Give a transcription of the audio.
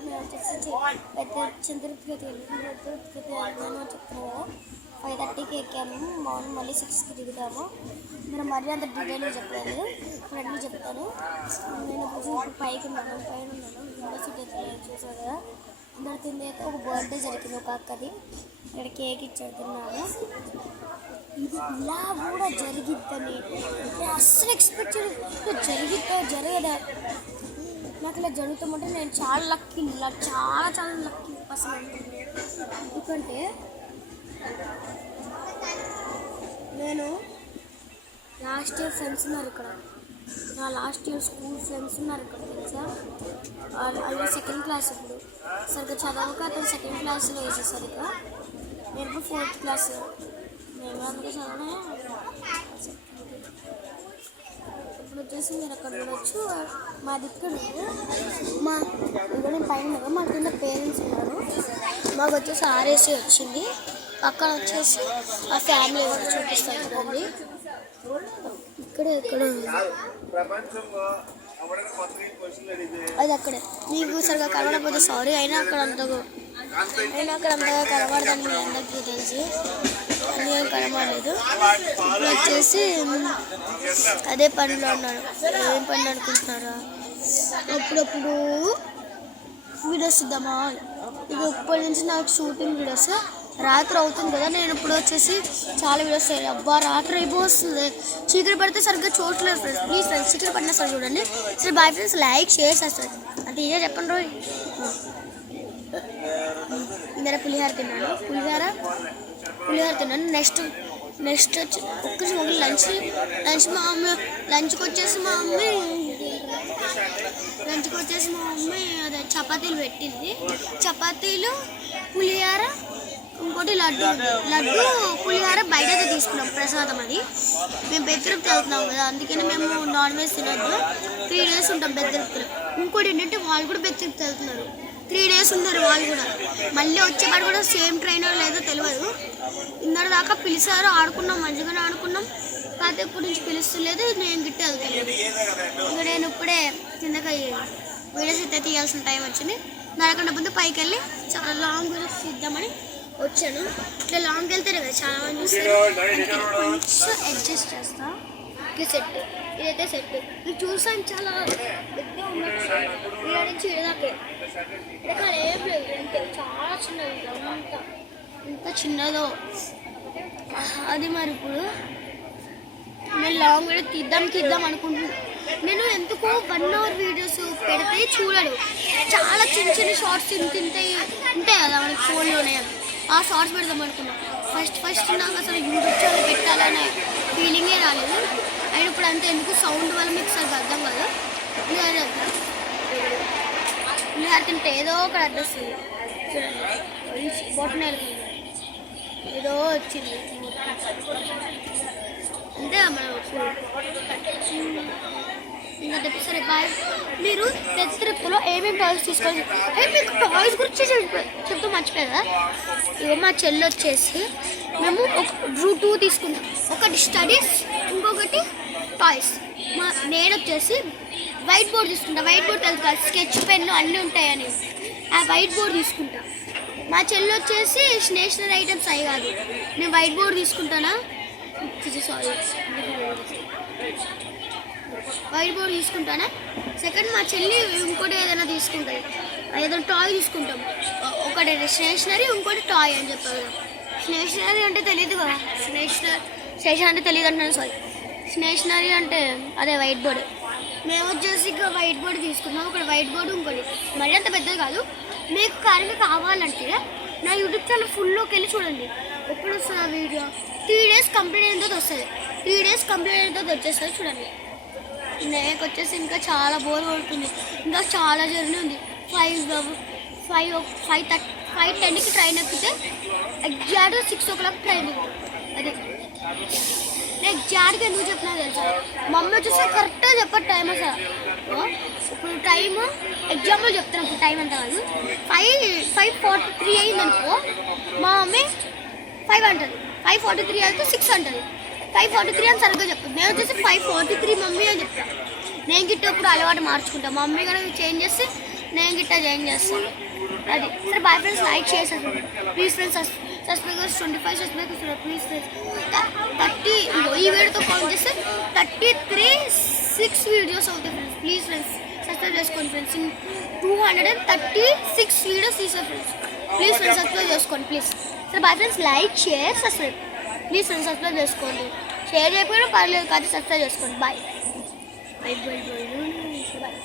నమస్కారం. నేను వచ్చేసి పెద్ద చంద్రుడికి వెళ్ళాను చెప్తున్నాను కదా. 5:30కి ఎక్కాము. మార్నింగ్ మళ్ళీ 6కి దిగుతాము. నేను మరీ అంత డీటెయిల్గా చెప్పలేదు, ఇప్పుడు అన్నీ చెప్తాను. నేను ఇప్పుడు పైన ఉన్నాను. యూనివర్సిటీ చూసాను కదా. అందరు తిన్నాక ఒక బర్త్డే జరిగింది ఒక అక్కది. ఇక్కడ కేక్ ఇచ్చాడు, తిన్నాను. ఇది ఇలా కూడా జరిగిద్దని నేను అస్సలు ఎక్స్పెక్ట్ చేయలేదు. జరగదా నాకు ఇలా జరుగుతామంటే నేను చాలా లక్కీ, చాలా లక్కీ పర్సన్. ఎందుకంటే నేను లాస్ట్ ఇయర్ ఫ్రెండ్స్ ఉన్నారు ఇక్కడ, నా లాస్ట్ ఇయర్ స్కూల్ ఫ్రెండ్స్ ఉన్నారు ఇక్కడ తెలుసా. అలా సెకండ్ క్లాస్ ఇప్పుడు సరిగ్గా చదవక అతను సెకండ్ క్లాస్లో వేసేసారు. ఇక నేను ఇప్పుడు 4th క్లాస్. నేను అందుకే చదవనే. ఇప్పుడు వచ్చేసి మీరు అక్కడ చూడవచ్చు. మా దిక్కడ మా ఇక్కడ పైన మా కింద పేరెంట్స్ ఉన్నారు. మాకు వచ్చేసి ఆర్ఏసీ వచ్చింది. పక్కన వచ్చేసి ఆ ఫ్యామిలీ కూడా చూపిస్తారు చూడండి. ఇక్కడ అది అక్కడే నీకు సరిగా కనబడకపోతే సారీ. అయినా అక్కడ అంతగా కనబడదని మీ అందరికీ తెలుసు. అన్నీ ఏం కనబడలేదు. ఇప్పుడు వచ్చేసి అదే పనిలో ఉన్నాడు. ఏం పని అనుకుంటున్నారా? అప్పుడప్పుడు వీడియోస్ ఇద్దామా? ఇది ఇప్పటి నుంచి నాకు షూటింగ్ వీడియోస్. రాత్రి అవుతుంది కదా, నేను ఇప్పుడు వచ్చేసి చాలా వీడియోస్ చేయాలి. అబ్బా రాత్రి అయిపోతుంది, చీకటి పడితే సరిగ్గా చూడలేదు ఫ్రెండ్స్. ప్లీజ్ ఫ్రెండ్స్ చీకటి పడినా సరే చూడండి. సరే బాయ్ ఫ్రెండ్స్, లైక్ షేర్ చేస్తారు అంటే ఇదే చెప్పండి రోజు. ఇందర పులిహోర తిన్నాను. నెక్స్ట్ వచ్చి ఒక్కసారి మమ్మీ లంచ్ మా అమ్మ లంచ్కి వచ్చేసి మా మమ్మీ అదే చపాతీలు పెట్టింది. చపాతీలు, పులిహోర, ఇంకోటి లడ్డు పులిహోర బయట అయితే తీసుకున్నాం ప్రసాదం. అది మేము బెదిరిపు వెళ్తున్నాం కదా, అందుకని మేము నాన్ వెజ్ తినొద్దు. 3 days ఉంటాం బెదిరిపులు. ఇంకోటి ఏంటంటే వాళ్ళు కూడా బెదిరిపు వెళ్తున్నారు. 3 days ఉన్నారు వాళ్ళు కూడా. మళ్ళీ వచ్చేవాడు కూడా సేమ్ ట్రైనర్ లేదో తెలియదు. ఇందరి దాకా పిలిచారు, ఆడుకున్నాం, మంచిగానే ఆడుకున్నాం. కాకపోతే ఇప్పటి నుంచి పిలుస్తలేదు. నేను గిట్ట వెళ్తాను. ఇంకా నేను ఇప్పుడే కిందకి వీడియోస్ అయితే తీయాల్సిన టైం వచ్చింది. నడకుండా ముందు పైకి వెళ్ళి చాలా లాంగ్ వీడియోస్ తీద్దామని వచ్చాను. ఇట్లా లాంగ్ వెళ్తారు కదా చాలా మంది చూస్తారు. కొంచెం అడ్జస్ట్ చేస్తా. సెట్ ఇదైతే సెట్. నేను చూసాను చాలా పెద్దగా ఉన్నట్టు. ఇలా నుంచి ఇడదాకే ఇక్కడ ఏం లేదు, అంతే చాలా చిన్నది. ఎంత చిన్నదో అది. మరి ఇప్పుడు నేను లాంగ్ వీడియో తీద్దాం అనుకుంటున్నాను. నేను ఎందుకో 1 hour వీడియోస్ పెడితే చూడడు. చాలా చిన్న షార్ట్స్ ఇంత ఉంటాయి కదా మనకి ఫోన్లోనే. ఆ షార్ట్స్ పెడదాం అనుకున్నాను. ఫస్ట్ నాకు అసలు యూట్యూబ్ ఛానల్ పెట్టాలనే ఫీలింగే రాలేదు. అండ్ ఇప్పుడు అంతే ఎందుకు సౌండ్ వల్ల మీకు సరిగ్గా అర్థం కాదు. పులిహోర తింటే ఏదో ఒకటి అడ్రస్ బొట్టనే ఏదో వచ్చింది అంతే. మనం ఇంకా సరే బాయ్. మీరు పెద్ద ట్రిప్లో ఏమేమి టాయ్స్ తీసుకోవాలి? మీకు టాయ్స్ గురించి చెప్తూ మర్చిపోయా. ఇవో మా చెల్లి వచ్చేసి మేము ఒక 2 తీసుకుంటాం. ఒకటి స్టడీస్, ఇంకొకటి టాయ్స్. నేను వచ్చేసి వైట్ బోర్డ్ తీసుకుంటా. వైట్ బోర్డ్ తెలుసు కదా, స్కెచ్ పెన్ను అన్నీ ఉంటాయని ఆ వైట్ బోర్డ్ తీసుకుంటా. మా చెల్లి వచ్చేసి స్టేషనరీ ఐటమ్స్ అవి కాదు. నేను వైట్ బోర్డ్ తీసుకుంటానా, సారీ వైట్ బోర్డ్ తీసుకుంటానా. సెకండ్ మా చెల్లి ఇంకోటి ఏదైనా తీసుకుంటుంది. ఏదైనా టాయ్ తీసుకుంటాం. ఒకటి స్టేషనరీ, ఇంకోటి టాయ్ అని చెప్పారు కదా. స్టేషనరీ అంటే తెలియదు కదా, స్టేషన్ అంటే తెలియదు అంటున్నాను, సారీ. స్టేషనరీ అంటే అదే వైట్ బోర్డ్. మేము వచ్చేసి ఇక వైట్ బోర్డ్ తీసుకున్నాం. ఒకటి వైట్ బోర్డు, ఇంకోటి మరీ అంత పెద్దది కాదు. మీకు కరెంట్ కావాలంటే నా యూట్యూబ్ ఛానల్ ఫుల్లోకి వెళ్ళి చూడండి. ఎప్పుడు వస్తుంది ఆ వీడియో? 3 days కంప్లీట్ అయిన తర్వాత వస్తుంది. 3 days కంప్లీట్ అయిన తర్వాత వచ్చేస్తుంది చూడండి. నాకు వచ్చేసి ఇంకా చాలా బోర్ కొడుతుంది. ఇంకా చాలా జర్నీ ఉంది. 5:10కి ట్రైన్ ఎక్కితే ఎగ్జాక్ట్గా 6 o'clock ట్రైన్ ఎక్కుతుంది. అదే నేను ఎగ్జాక్ట్గా ఎందుకు చెప్పినా తెలుసా? మమ్మీ వచ్చేసి కరెక్ట్గా చెప్పారు టైం. అసలు ఇప్పుడు టైము ఎగ్జాంపుల్ చెప్తాను. ఇప్పుడు టైం ఎంత కాదు, 5:43 అయింది అనుకో, మా మమ్మీ 5 అంటుంది. 5:43 అయితే 6 అంటుంది. 5:43 అని సరిగ్గా చెప్తుంది. నేను వచ్చేసి 5:43 మమ్మీ అని చెప్తాను. నేను గిట్టప్పుడు అలవాటు మార్చుకుంటాను. మమ్మీ కనుక చేంజ్ చేస్తే నేను గిట్ట జాయిన్ చేస్తాను. అది సరే బాయ్ ఫ్రెండ్స్. లైక్ చేసేసాను please friends. Subscribers 25 subscribers please friends. 30 ఈ వీడియోతో కౌంట్ చేస్తే 36 వీడియోస్ అవుతాయి ఫ్రెండ్స్. ప్లీజ్ ఫ్రెండ్స్ సబ్స్క్రైబ్ చేసుకోండి ఫ్రెండ్స్. 236 వీడియోస్ తీసారు ఫ్రెండ్స్. ప్లీజ్ ఫ్రెండ్స్ సబ్స్క్రైబ్ చేసుకోండి ప్లీజ్. సరే bye friends. Like share subscribe please friends. Subscribe చేసుకోండి. షేర్ చేయకపోయినా పర్లేదు, కానీ సబ్స్క్రైబ్ చేసుకోండి. Bye bye bye bye bye.